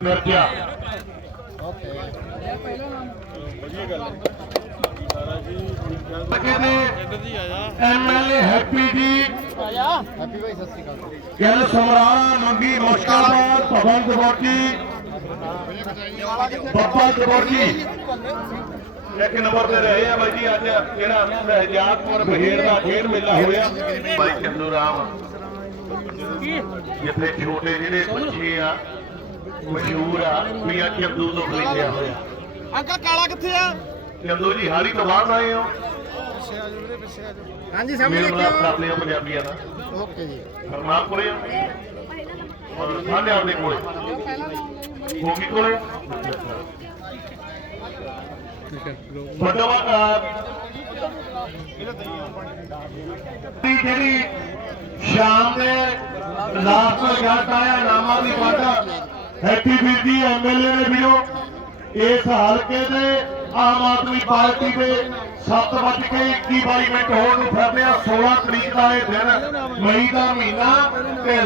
ਮਿਰਜਾ। ਕਹਿੰਦੇ MLA happy ਜੀ happy ਭਾਈ ਸਤਿ ਸ਼੍ਰੀ ਅਕਾਲ ਗਿੱਲ ਸਮਰਾਲਾ ਮੰਗੀ ਮੁਸ਼ਕਾਬਾਦ ਭਵਨ ਦਬੋਟੀ ਬੱਬਾ ਦਬੋਟੀ ਇੱਕ ਨੰਬਰ ਤੇ ਰਹੇ ਆ ਬਾਈ ਜੀ ਅੱਜ ਜਿਹੜਾ ਸਹਿਜਾਦਪੁਰ ਬਹੇੜ ਦਾ ਖੇਡ ਮੇਲਾ ਹੋਇਆ। ਬਾਈ ਚੰਦੂ ਰਾਮ ਜਿੱਥੇ ਛੋਟੇ ਜਿਹੜੇ ਬੱਚੇ ਆ ਮਸ਼ਹੂਰ ਆ। ਮੀਆਂ ਚੰਦੂ ਤੋਂ ਖਰੀਦਿਆ ਹੋਇਆ। ਅੰਕਲ ਕਾਲਾ ਕਿੱਥੇ ਆ? ਚੰਦੂ ਜੀ ਹਾਲੀ ਤੋਂ ਬਾਹਰ ਆਏ ਹੋ? ਹਾਂਜੀ ਮੇਰੇ ਨਾਲ ਕਰ ਲਿਓ ਪੰਜਾਬੀਆਂ ਦਾ। ਓਕੇ ਜੀ। ਔਰ ਸਾਡੇ ਆਪਣੇ ਕੋਲੇ। ਗੋਗੀ ਕੋਲੇ? ਵਾ ਦੀ ਜਿਹੜੀ ਸ਼ਾਮ ਦੇ ਲਾਸਟ ਰਿਜ਼ਲਟ ਆਇਆ ਨਾਮਾਂ ਦੀ ਵਾਟਾ ਹੈਪੀ ਵੀਰ ਜੀ ਐਮਐਲਏ ਨੇ ਵੀਰੋ ਇਸ ਹਲਕੇ ਦੇ ਆਮ ਆਦਮੀ ਪਾਰਟੀ ਦੇ 7:21 ਮਿੰਟ ਹੋਣ ਨੂੰ ਫਿਰ 16 ਤਰੀਕ ਦਾ ਇਹ ਦਿਨ, ਮਈ ਦਾ ਮਹੀਨਾ ਤੇ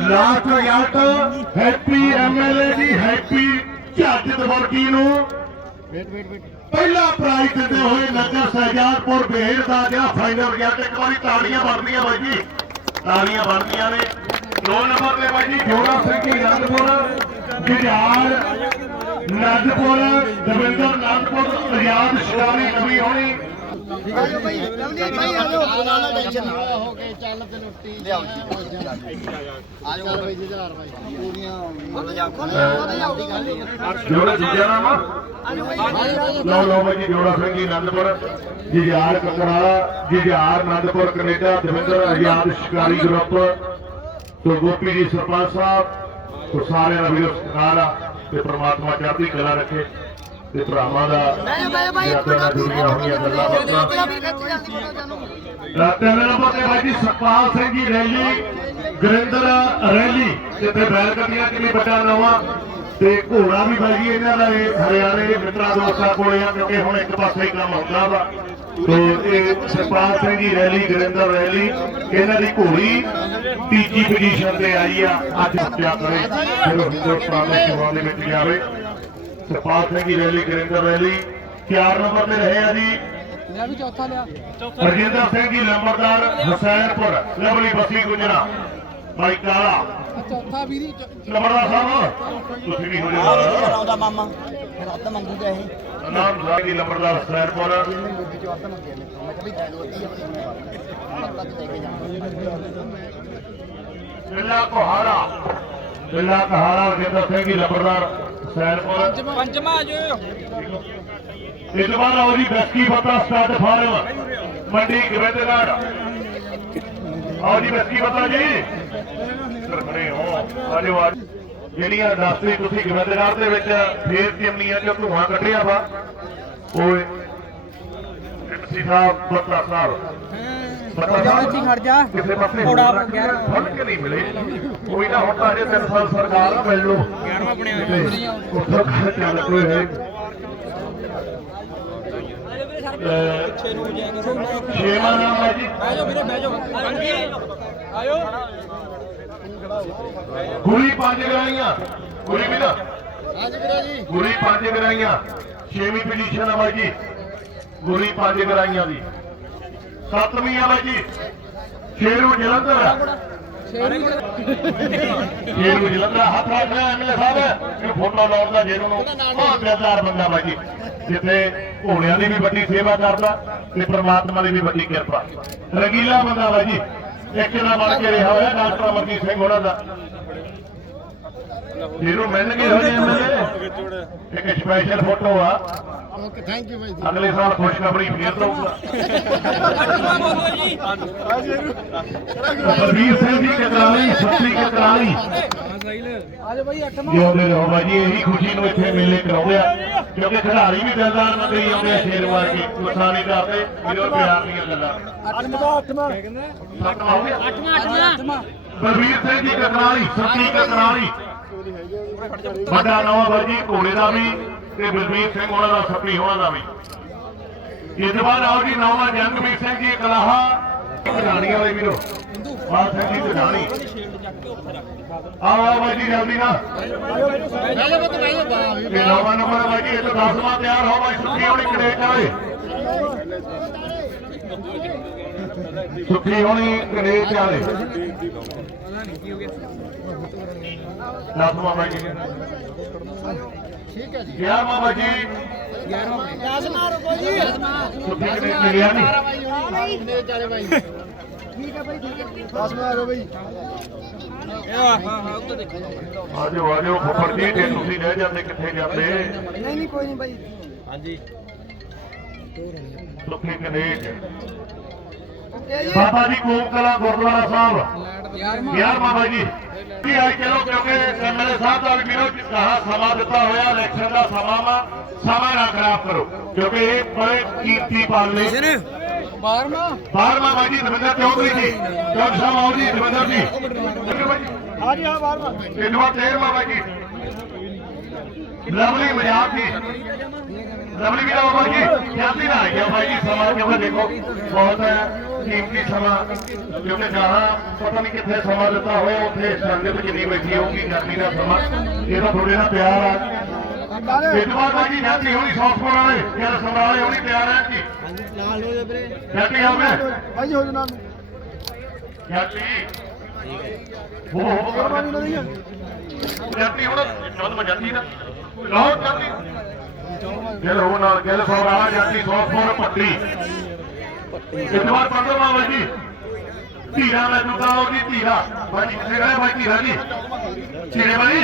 ਲਾਸਟ ਰਿਜ਼ਲਟ ਹੈਪੀ ਐਮਐਲਏ ਦੀ ਹੈਪੀ ਝੱਜ ਦਵਰਗੀ ਨੂੰ। ਵੇਟ ਵੇਟ ਵੇਟ ਪਹਿਲਾ ਪ੍ਰਾਈਜ਼ ਦਿੰਦੇ ਹੋਏ ਨਗਰ ਸਹਿਜਾਦਪੁਰ ਬੇੜ ਦਾ ਜਿਹੜਾ ਫਾਈਨਲ ਰਿਜ਼ਲਟ ਇੱਕ ਵਾਰੀ ਤਾੜੀਆਂ ਬਣਦੀਆਂ ਬਾਈ ਜੀ। ਤਾੜੀਆਂ ਬਣਦੀਆਂ ਨੇ। ਦੋ ਨੰਬਰ ਤੇ ਬਾਈ ਜੀ ਜੋੜਾ ਸਿੰਘ ਜੀ ਨੰਦਪੁਰ ਜੁਝਾਰ ਨੰਦਪੁਰ ਦਵਿੰਦਰ ਨੰਦਪੁਰ ਰਿਆਦ ਸ਼ਿਕਾਰੀ ਨਵੀਂ ਹੋਣੀ। ਆਜੋ ਭਾਈ ਜਲਦੀ ਭਾਈ ਆਜੋ ਨਾ ਨਾ ਟੈਨਸ਼ਨ ਨਾ ਹੋ ਕੇ ਚੱਲ ਤੇ ਲੁੱਟੀ ਲਿਆਓ ਜੀ। ਆਜੋ ਭਾਈ ਜੀ ਜਲਾਰ ਭਾਈ ਪੂਰੀਆਂ ਖੁੱਲ ਜਾ ਖੁੱਲ ਜਾ ਜੋੜਾ ਦੂਜਾ ਨਾਮ ਆ? ਲਓ ਲਓ ਬਾਈ ji Jora Singh ji Anandpur Jujhar Anandpur Canada Davinder Riyadh Shikari group ਤੋਂ ਗੋਪੀ ਜੀ ਸਰਪੰਚ ਸਾਹਿਬ ਤੋਂ ਸਾਰਿਆਂ ਦਾ ਵੀਰੋ ਸਤਿਕਾਰ ਆ ਤੇ ਪ੍ਰਮਾਤਮਾ ਚੜ੍ਹਦੀ ਕਲਾ ਰੱਖੇ ਤੇ ਭਰਾਵਾਂ ਦਾ ਯਾਦਾਂ ਨਾਲ ਜੁੜੀਆਂ ਹੋਈਆਂ ਗੱਲਾਂ ਬਾਤਾਂ। ਤਿੰਨ ਨੰਬਰ ਤੇ ਬਾਈ ਜੀ ਸਰਪਾਲ ਸਿੰਘ ਜੀ ਰੈਲੀ, ਗੁਰਿੰਦਰ ਰੈਲੀ ਜਿੱਥੇ ਬੈਲ ਗੱਡੀਆਂ ਕਿੰਨੀ ਵੱਡਾ ਨਵਾਂ ਤੇ ਘੋੜਾ ਵੀ ਬਾਈ ਜੀ ਇਹਨਾਂ ਦਾ ਇਹ ਹਰਿਆਣੇ ਦੇ ਮਿੱਤਰਾਂ ਦੋਸਤਾਂ ਕੋਲੇ ਆ ਕਿਉਂਕਿ ਹੁਣ ਇੱਕ ਪਾਸੇ ਹੀ ਕੰਮ ਹੁੰਦਾ ਵਾ। ਤੇ ਇਹ ਸਤਪਾਲ ਸਿੰਘ ਜੀ ਰੈਲੀ ਗੁਰਿੰਦਰ ਰੈਲੀ ਇਹਨਾਂ ਦੀ ਘੋੜੀ ਤੀਜੀ ਪੋਜੀਸ਼ਨ ਤੇ ਆਈ ਆ ਅੱਜ ਹੱਤਿਆ ਕਰੇ। ਜਦੋਂ ਹਿੰਦੁਸਤਾਨ ਦੇ ਸੇਵਾ ਦੇ ਵਿੱਚ ਜਾਵੇ Satpal Singh ji rally Gurinder rally 4 number ਤੇ ਰਹੇ ਆ ਜੀ। ਮੈਂ ਵੀ ਚੌਥਾ ਲਿਆ। ਰਜਿੰਦਰ ਸਿੰਘ ਜੀ ਲੰਬਰਦਾਰ ਹਸੈਨਪੁਰ ਲਵਲੀ ਬਸੀ ਗੁਜਰਾ। ਬਾਈ ਕਾਲਾ ਚੌਥਾ ਵੀਰੀ ਲੰਬਰਦਾਰ ਸਾਹਿਬ। ਤੁਸੀਂ ਵੀ ਹੋ ਜਾਓ। ਆਉਂਦਾ ਮਾਮਾ। ਫਿਰ ਅੱਧ ਮੰਗੂਗਾ ਇਹ। ਨਾਮ ਸਾਹਿਬ ਚ ਅੱਧ ਮੰਗਿਆ ਨੇ ਮੈਂ ਕਿਹਾ ਵੀ ਲੈ ਲਓ ਅੱਧੀ ਆਪਣੀ ਮੱਤਾ ਤੇ ਲੈ ਕੇ ਜਾਣਾ ਬਿੱਲਾ ਕੋਹਾਰਾ ਬਿੱਲਾ ਕੋਹਾਰਾ ਰਜਿੰਦਰ ਸਿੰਘ ਜੀ ਲੰਬਰਦਾਰ ਹਸੈਨਪੁਰ ਪੰਜਵਾਂ ਜੋ ਇਸ ਤੋਂ ਬਾਅਦ ਆਓ ਜੀ ਬੈਸਕੀ ਪੱਤਾ ਸਟਾਰਟ ਫਾਰਮ। ਮੰਡੀ ਗੋਬਿੰਦਗੜ੍ਹ ਆਓ ਜੀ ਬੈਸਕੀ ਪੱਤਾ ਜੀ। ਖੜੇ ਹੋ। ਆਜੋ ਆ ਜਿਹੜੀਆਂ ਰਸਤੇ ਤੁਸੀਂ ਗੋਬਿੰਦਗੜ੍ਹ ਦੇ ਵਿੱਚ ਫੇਰ ਚਿਮਨੀਆਂ ਚੋਂ ਧੂਆਂ ਕੱਢਿਆ ਵਾ ਓਏ ਸੀ ਸਾਹਿਬ ਬੱਤਾ ਸਾਹਿਬ। ਬੱਤਾ ਸਾਹਿਬ ਖੜ ਜਾ। ਕਿਸੇ ਪਾਸੇ ਗਿਆ। ਫੜ ਕੇ ਨਹੀਂ ਮਿਲੇ। ਕੋਈ ਨਾ ਹੁਣ ਤਾਂ ਅਜੇ 3 ਸਾਲ ਸਰਕਾਰ ਆ ਮਿਲ ਲੋ 11ਵਾਂ ਬਣਿਆ ਉੱਥੋਂ ਖਾ ਚੱਲ ਕੋਈ ਹੈ ਛੇਵਾਂ ਨਾਮ ਹੈ ਜੀ। ਆਜੋ ਵੀਰੇ ਬਹਿ ਜਾਓ। ਆਇਓ ਗੁਰੀ ਪੰਜ ਗਰਾਈਆਂ ਗੁਰੀ ਵੀ ਨਾ ਹਾਂਜੀ ਵੀਰੇ ਜੀ। ਗੁਰੀ ਪੰਜ ਗਰਾਈਆਂ ਛੇਵੀਂ ਪੋਜੀਸ਼ਨ ਆ ਬਾਈ ਜੀ। ਗੁਰੀ ਪੰਜ ਗਰਾਈਆਂ ਦੀ ਸੱਤਵੀਂ ਆ ਬਾਈ ਜੀ। ਸ਼ੇਰੂ ਜਲੰਧਰ ਸ਼ੇਰੂ ਜਲੰਧਰ ਹੱਥ ਰੱਖ ਲਿਆ ਐਮਐਲਏ ਸਾਹਿਬ। ਇਹ ਫੋਟੋ ਲਾਉਂਦਾ ਜੇਰੂ ਨੂੰ ਬਹੁਤ ਪਿਆਰ ਬੰਦਾ ਬਾਈ ਜੀ। ਜਿੱਥੇ ਘੋੜਿਆਂ ਦੀ ਵੀ ਵੱਡੀ ਸੇਵਾ ਕਰਦਾ ਤੇ ਪ੍ਰਮਾਤਮਾ ਦੀ ਵੀ ਵੱਡੀ ਕਿਰਪਾ। ਰੰਗੀਲਾ ਬੰਦਾ ਬਾਈ ਜੀ। ਇੱਕ ਨਾ ਬਣ ਕੇ ਰਿਹਾ ਹੋਇਆ ਡਾਕਟਰ ਅਮਰਜੀਤ ਸਿੰਘ ਹੋਣਾ ਦਾ। ਜਿਹਨੂੰ ਮਿਲਣਗੇ ਹੋਣੇ ਐਮਐਲਏ ਇੱਕ ਸਪੈਸ਼ਲ ਫੋਟੋ ਆ। ਓਕੇ ਥੈਂਕ ਯੂ ਭਾਈ ਅਗਲੇ ਸਾਲ ਖੁਸ਼ਖਬਰੀ ਫੇਰ ਦਊਗਾ। ਬਲਵੀਰ ਸਿੰਘ ਜੀ ਕਤਰਾਲੀ ਸੱਤੀ ਕਤਰਾਲੀ ਜਿਉਂਦੇ ਰਹੋ ਬਾਜੀ ਇਹੀ ਖੁਸ਼ੀ ਨੂੰ ਇੱਥੇ ਮੇਲੇ ਕਰਾਉਂਦੇ ਆ। ਕਿਉਂਕਿ ਖਿਡਾਰੀ ਵੀ ਦਿਲਦਾਰ ਮੰਗਰੀ ਆਉਂਦੇ ਆ ਸ਼ੇਰ ਕੇ ਨਹੀਂ ਕਰਦੇ ਵੀਰੋ ਪਿਆਰ ਦੀਆਂ ਗੱਲਾਂ। ਅੱਠਵਾਂ ਅੱਠਵਾਂ ਸੱਤਵਾਂ ਹੋ ਗਿਆ ਅੱਠਵਾਂ ਅੱਠਵਾਂ ਬਲਵੀਰ ਸਿੰਘ ਜੀ ਕਤਰਾਲੀ ਸੱਤੀ ਕਤਰਾਲੀ ਵੱਡਾ ਨਵਾਂ ਬਾਜੀ ਘੋੜੇ ਦਾ ਵੀ ਤੇ ਬਲਵੀਰ ਸਿੰਘ ਉਹਨਾਂ ਦਾ ਸੱਤੀ ਹੋਣਾ ਦਾ ਵੀ। ਇਸ ਤੋਂ ਬਾਅਦ ਆਓ ਜੀ ਨਵਾਂ ਜੰਗਮੀਤ ਸਿੰਘ ਜੀ ਕਲਾਹਾ ਕਢਾਣੀਆਂ ਵਾਲੇ ਵੀਰੋ ਬਾਤ ਸਿੰਘ ਜੀ ਕਢਾਣੀ ਆਓ ਬਾਈ ਜੀ ਜਲਦੀ ਨਾ ਤੇ ਨੌਵਾਂ ਨੰਬਰ ਬਾਈ ਜੀ ਇੱਕ 10ਵਾਂ ਤਿਆਰ ਹੋ ਬਾਈ ਸੁੱਖੀ ਹੋਣੀ ਕਨੇਕ ਵਾਲੇ। ਸੁੱਖੀ ਹੋਣੀ ਕਨੇਕ ਵਾਲੇ। ਦਸਵਾਂ ਬਾਈ ਜੀ। ਠੀਕ ਹੈ ਜੀ ਗਿਆਰਵਾਂ ਬਾਈ ਜੀ। 10 ਮਾਰੋ ਕੋਈ। ਜੀ ਸੁੱਖੀ ਕਨੇਕ ਮਿਲਿਆ ਨਹੀਂ ਨੇ। ਚਾਲੇ ਬਾਈ। ਠੀਕ ਹੈ ਬਾਈ ਠੀਕ ਹੈ 10 ਮਾਰੋ ਬਾਈ ਆਜੋ ਆਜੋ ਫੁੱਫੜ ਜੀ ਜੇ ਤੁਸੀਂ ਰਹਿ ਜਾਂਦੇ ਕਿੱਥੇ ਜਾਂਦੇ? ਨਹੀਂ ਨਹੀਂ ਕੋਈ ਨਹੀਂ ਬਾਈ। ਸੁੱਖੀ ਕਨੇਕ ਓਕੇ ਜੀ। ਬਾਬਾ ਜੀ ਕੋਮ ਕਲਾ ਗੁਰਦੁਆਰਾ ਸਾਹਿਬ। ਯਾਰ ਬਾਬਾ ਜੀ। ਕੀ ਆਈ ਚਲੋ ਕਿਉਂਕਿ ਐਮਐਲਏ ਸਾਹਿਬ ਦਾ ਵੀ ਵੀਰੋ ਕਹਾ ਸਮਾਂ ਦਿੱਤਾ ਹੋਇਆ ਇਲੈਕਸ਼ਨ ਦਾ ਸਮਾਂ ਵਾ। ਸਮਾਂ ਨਾ ਖਰਾਬ ਕਰੋ ਕਿਉਂਕਿ ਇਹ ਬੜੇ ਕੀਮਤੀ ਪਾਲੇ 12ਵਾਂ ਬਾਰਵਾਂ ਬਾਜੀ ਦਵਿੰਦਰ ਚੌਧਰੀ ਜੀ। ਚੌਧਰੀ ਸਾਹਿਬ ਆਓ ਜੀ ਦਵਿੰਦਰ ਜੀ। ਹਾਂ ਜੀ ਹਾਂ 12ਵਾਂ ਇਹਨੂੰ ਤੇਰਵਾਂ ਬਾਜੀ ਲਵਲੀ ਮਜਾਬ ਜੀ। ਲਵਲੀ ਵੀਰਾ ਬਾਬਾ ਜੀ? ਜਲਦੀ ਨਾ ਆਈਓ ਬਾਈ ਜੀ ਸਮਾਂ ਕਿਉਂਕਿ ਦੇਖੋ ਬਹੁਤ ਕੀਮਤੀ ਸਮਾਂ। ਕਿਉਂਕਿ ਜਾਣਾ ਪਤਾ ਨਹੀਂ ਕਿੱਥੇ ਸਮਾਂ ਦਿੱਤਾ ਹੋਇਆ ਉੱਥੇ ਸੰਗਤ ਕਿੰਨੀ ਬੈਠੀ ਹੋਊਗੀ ਗਰਮੀ ਦਾ ਸਮਾਂ। ਇਹ ਤਾਂ ਥੋੜੇ ਨਾਲ ਪਿਆਰ ਆ। ਬਾਅਦ ਬਾਜੀ ਜਲਦੀ ਹੋਣੀ ਸੌਫਟਵੇਅਰ ਵਾਲੇ ਜਦ ਸਮਰਾਲੇ ਹੋਣੀ ਤਿਆਰ ਹੈ ਜੀ। ਨਾਲ ਹੋ ਜਾ ਵੀਰੇ। ਆਓ ਮੈਂ ਬਾਈ ਹੋ ਜਨਾ ਜਲਦੀ ਹੋ। ਹੋ ਜਲਦੀ ਹੁਣ ਚੌਦ ਮੈਂ ਜਲਦੀ ਨਾ। ਲਾਓ ਜਲਦੀ ਗਿਲ ਹੋ ਨਾਲ ਗਿਲ ਫੌਰਾ ਜਾਂਦੀ ਸੌਫਟਵੇਅਰ ਪੱਟੀ। ਇੱਕ ਵਾਰ ਪੰਦੋ ਮਾਵਾ ਜੀ। ਧੀਰਾ ਮੈਂ ਦੁਕਾਓ ਜੀ ਧੀਰਾ। ਬਾਜੀ ਕਿੱਥੇ ਗਏ ਬਾਈ ਧੀਰਾ ਜੀ? ਧੀਰੇ ਬਾਈ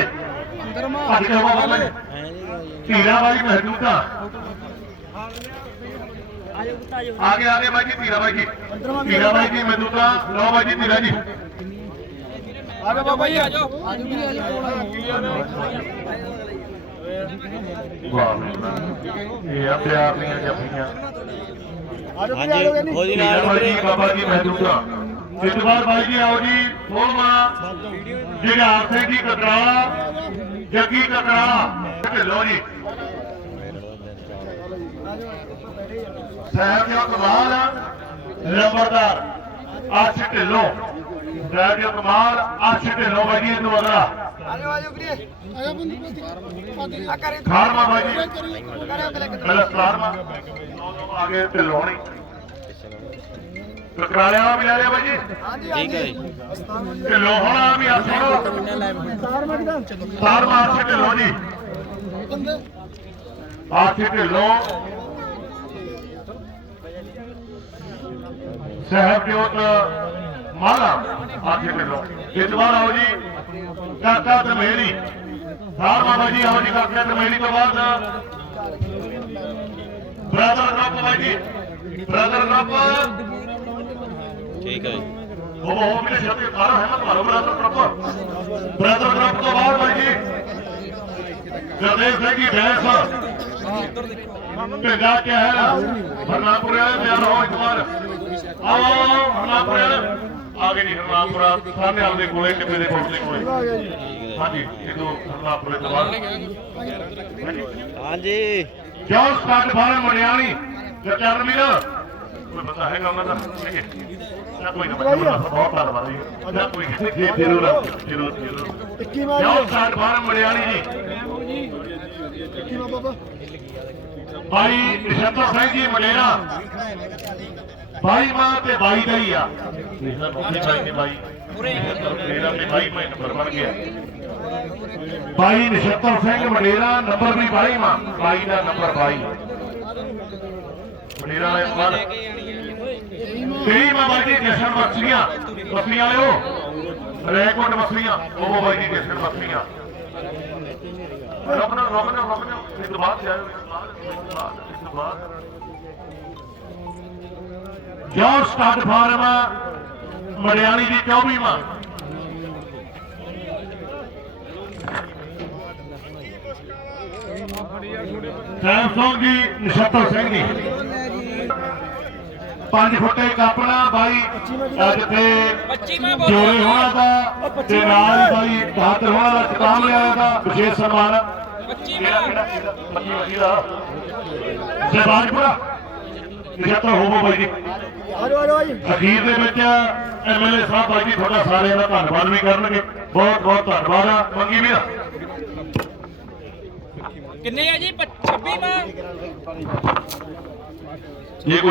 ਕੇ ਬਾਬਾ ਬਾਈ? ਆਗੇ ਆਗੇ ਜੀ ਧੀਰਾ ਬਾਈ ਜੀ। ਧੀਰਾ ਬਾਈ ਜੀ ਲਓ ਬਾਈ ਧੀਰਾ ਬਾਬਾ ਵੀਰੇ ਵਾਹ। ਇਹ ਆ ਪਿਆਰ ਦੀਆਂ ਜੱਫੀਆਂ। ਬਾਬਾ ਬਾਈ ਆਓ ਜਿਹੜਾ ਸਿੰਘ ਜੀ ਕਕਰਾਲਾ। ਜੱਗੀ ਕਕਰਾਲਾ ਢਿੱਲੋਂ ਜੀ। ਸਾਹਿਬ ਜੀ ਕਮਾਲ ਨੰਬਰਦਾਰ। ਆਸ਼ ਢਿੱਲੋਂ। ਸਾਹਿਬ ਜੀ ਕਮਾਲ ਆਸ਼ ਢਿੱਲੋਂ ਬਾਈ ਜੀ ਨੂੰ ਅਗਲਾ। ਆ ਜਾਓ ਆ ਜਾਓ ਵੀਰੇ ਆ ਜਾ ਬੰਦੀ ਆ ਕਰੇ ਖਾਰਮਾ ਬਾਈ ਜੀ। ਕਰੇ ਕਰੇ ਪਹਿਲਾਂ ਸਤਾਰਵਾਂ ਆਗੇ ਢਿੱਲੋਂ ਲੈ ਲਿਆ ਬਾਈ ਜੀ। ਹਾਂ ਜੀ ਠੀਕ ਹੈ ਜੀ। ਢਿੱਲੋਂ ਹੋਣਾ ਵੀ ਆ ਸੁਣੋ। ਸਟਾਰ ਮਗਦਾ ਸਤਾਰਵਾਂ ਆਸ਼ ਢਿੱਲੋਂ ਜੀ। ਆਸ਼ ਢਿੱਲੋਂ। ਸਾਹਿਬ ਜੋਤ ਮਾਲਾ ਆਸ਼ ਢਿੱਲੋਂ। ਇਸ ਵਾਰ ਆਓ ਜੀ। ਕਾਕਾ ਦਮੇੜੀ ਸਾਰ ਬਾਬਾ ਜੀ ਆਓ ਜੀ ਕਾਕਾ ਦਮੇੜੀ ਤੋਂ ਬਾਅਦ। ਬ੍ਰਦਰ ਗਰੁੱਪ ਬਾਈ ਜੀ। ਬ੍ਰਦਰ ਗਰੁੱਪ ਠੀਕ ਹੈ ਜੀ। ਉਹ ਉਹ ਮੇਰੇ ਸ਼ਬਦ ਸਾਰਾ ਹਿੰਮਤ ਮਾਰੋ ਬ੍ਰਦਰ ਗਰੁੱਪ ਬ੍ਰਦਰ ਗਰੁੱਪ ਤੋਂ ਬਾਅਦ ਬਾਈ ਜੀ ਜਰਨੇਲ ਸਿੰਘ ਜੀ ਬੈਂਸ ਢਿੱਡਾ ਕਹਿਰ ਹਰਨਾਪੁਰੇ ਵਾਲੇ ਤਿਆਰ ਹੋ ਇੱਕ ਵਾਰ। ਆਓ ਹਰਨਾਪੁਰੇ ਵਾਲੇ। ਆ ਗਏ ਜੀ ਹਰਨਾਪੁਰਾ ਸਾਹਮਣੇ ਆਪਦੇ ਕੋਲੇ ਟਿੱਬੇ ਦੇ ਦੇ ਕੋਲੇ। ਹਾਂਜੀ ਇਹਦੋਂ ਹਰਨਾਪੁਰੇ ਤੋਂ ਬਾਅਦ। ਹਾਂਜੀ। ਹਾਂਜੀ। ਜੋਰ ਸਟਾਰਟ ਫਾਰਮ ਮੜਿਆਣੀ ਜਰਨਲ ਮੀਰ ਕੋਈ ਪਤਾ ਹੈਗਾ ਉਹਨਾਂ ਦਾ ਨਹੀਂ ਹੈ। ਨਾ ਕੋਈ ਨਾ ਬੱਚਾ ਬਹੁਤ ਧੰਨਵਾਦ ਜੀ। ਨਾ ਕੋਈ ਜੀ ਜ਼ਰੂਰ ਜ਼ਰੂਰ ਜ਼ਰੂਰ। 21 ਜੋਰ ਸਟਾਰਟ ਫਾਰਮ ਮੜਿਆਣੀ ਜੀ 21 ਬਾਬਾ ਭਾਈ ਨਿਸ਼ੰਤਰ ਸਿੰਘ ਜੀ ਮਲੇਰਾ ਭਾਈ ਮਾਂ ਤੇ ਭਾਈ ਦਾ ਹੀ ਆ। ਨਿਸ਼ੰਤਰ ਸਿੰਘ ਭਾਈ ਤੇ ਭਾਈ ਮਲੇਰਾ ਤੇ ਭਾਈ ਮੈਂ ਨੰਬਰ ਬਣ ਗਿਆ ਭਾਈ ਨਿਸ਼ੰਤਰ ਸਿੰਘ ਮਲੇਰਾ ਨੰਬਰ ਵੀ ਭਾਈ ਮਾਂ। ਭਾਈ ਦਾ ਨੰਬਰ ਭਾਈ ਮਲੇਰਾ ਵਾਲੇ ਸਵਾਲ ਤੇਰੀ ਮਾਂ ਬਾਈ ਜਸ਼ਨ ਮੱਛੀਆਂ ਮੱਛੀਆਂ ਵਾਲਿਓ ਰੈਕੋਰਡ ਮੱਛੀਆਂ ਉਹ ਬਾਈ ਦੀ ਜਸ਼ਨ ਮੱਛੀਆਂ ਰੁਕਣਾ ਰੁਕਣਾ ਰੁਕਣਾ ਇਸ ਤੋਂ ਬਾਅਦ ਜਾਇਓ ਇਸ ਤੋਂ ਬਾਅਦ ਇਸ ਸਟਾਰਟ ਫਾਰਮ ਮੜਿਆਣੀ ਦੀ 24ਵਾਂ ਸੈਮਸੰਗ ਜੀ ਨਸ਼ਤਰ ਸਿੰਘ ਜੀ। ਪੰਜ ਫੁੱਟੇ ਕਾਪਣਾ ਬਾਈ ਅੱਜ ਤੇ ਜੋੜੇ ਹੋਣਾ ਦਾ ਤੇ ਨਾਲ ਬਾਈ ਬਹਾਦਰ ਹੋਣਾ ਦਾ ਖਿਤਾਬ ਲਿਆ ਦਾ ਵਿਸ਼ੇਸ਼ ਸਨਮਾਨ। 25 ਕਿਹੜਾ ਕਿਹੜਾ 25 ਦਾ ਤੇ ਬਾਜਪੁਰਾ ਨਛੱਤਰ ਹੋਵੋ ਬਾਈ ਜੀ। ਆ ਜਾਓ ਆ ਜਾਓ ਜੀ ਅਖੀਰ ਦੇ ਵਿੱਚ ਐਮਐਲਏ ਸਾਹਿਬ ਬਾਈ ਜੀ ਤੁਹਾਡਾ ਸਾਰਿਆਂ ਦਾ ਧੰਨਵਾਦ ਵੀ ਕਰਨਗੇ। ਬਹੁਤ ਬਹੁਤ ਧੰਨਵਾਦ ਆ। ਮੰਗੀ ਵੀਰ। ਕਿੰਨੇ ਆ ਜੀ? 26 ਮਾਂ ਇਹ ਕੋਈ